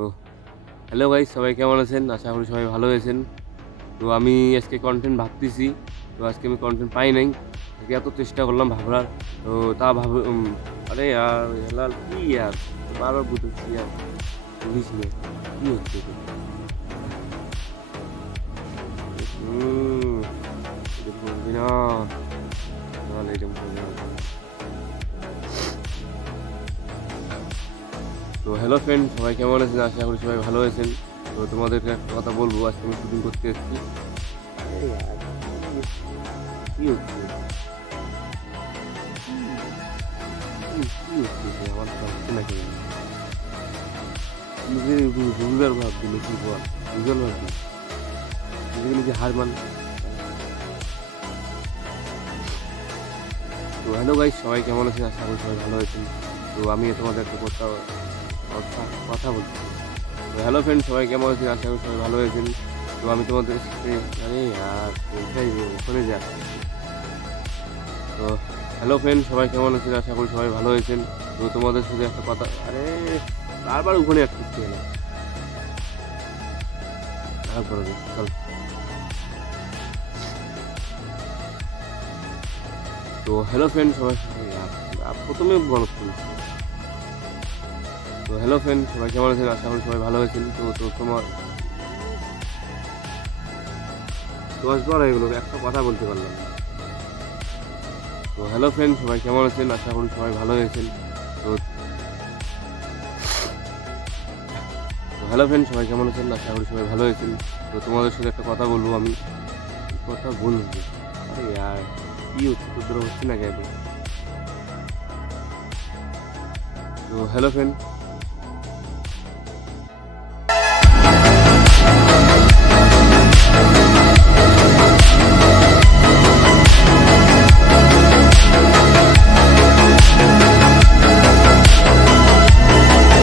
তো hello guys, সবাই কেমন আছেন? আশা করি সবাই ভালো আছেন। তো আমি আজকে কনটেন্ট ভাবতেছি। তো আজকে আমি কনটেন্ট পাই নাই। আজকে এত চেষ্টা করলাম ভাবলার। তো তা ভাব আরে ইয়ার হেলাল কি ইয়ার? বারবার বুঝতেছি ইয়ার বুঝিস না। কি হচ্ছে এটা? হুম, এটা বলবি না। নাহলে এরকম করবি না। তো হ্যালো ফ্রেন্ড, সবাই কেমন আছেন? আশা করি সবাই ভালো আছেন। তো তোমাদেরকে একটা কথা বলবো, আজকে আমি শুটিং করতে এসেছি। আরে ইয়ার কি হচ্ছে? কি হচ্ছে এটা? আমার তো হচ্ছে না কেন? নিজে রবিবার ভাবছি নাকি বল? রবিবার ভাবছি নিজেকে নিজে হার মান। তো হ্যালো গাইস, সবাই কেমন আছেন? আশা করি সবাই ভালো আছেন। তো আমি তোমাদের একটা কথা কথা কথা বলছি। তো হ্যালো ফ্রেন্ড, সবাই কেমন আছেন? আশা করি সবাই ভালো আছেন। তো আমি তোমাদের সাথে আরে আর কোথায় ওখানে যা। তো হ্যালো ফ্রেন্ড, সবাই কেমন আছেন? আশা করি সবাই ভালো আছেন। তো তোমাদের সাথে একটা কথা আরে বারবার ওখানে আসতে না। তারপরে চল। তো হ্যালো ফ্রেন্ড, সবাই প্রথমে গণত করেছি। তো হ্যালো ফ্রেন্ড, সবাই কেমন আছেন? আশা করি সবাই ভালো আছেন। তো তোমার বার হয়ে গেলো, একটা কথা বলতে পারলাম না। তো হ্যালো ফ্রেন্ড, সবাই কেমন আছেন? আশা করি সবাই ভালো আছেন। তো তো হ্যালো ফ্রেন্ড, সবাই কেমন আছেন? আশা করি সবাই ভালো আছেন। তো তোমাদের সাথে একটা কথা বলবো আমি। কথা বলবো আরে ইয়ার কি হচ্ছে? তোদের হচ্ছে না কেন? তো হ্যালো ফ্রেন্ড,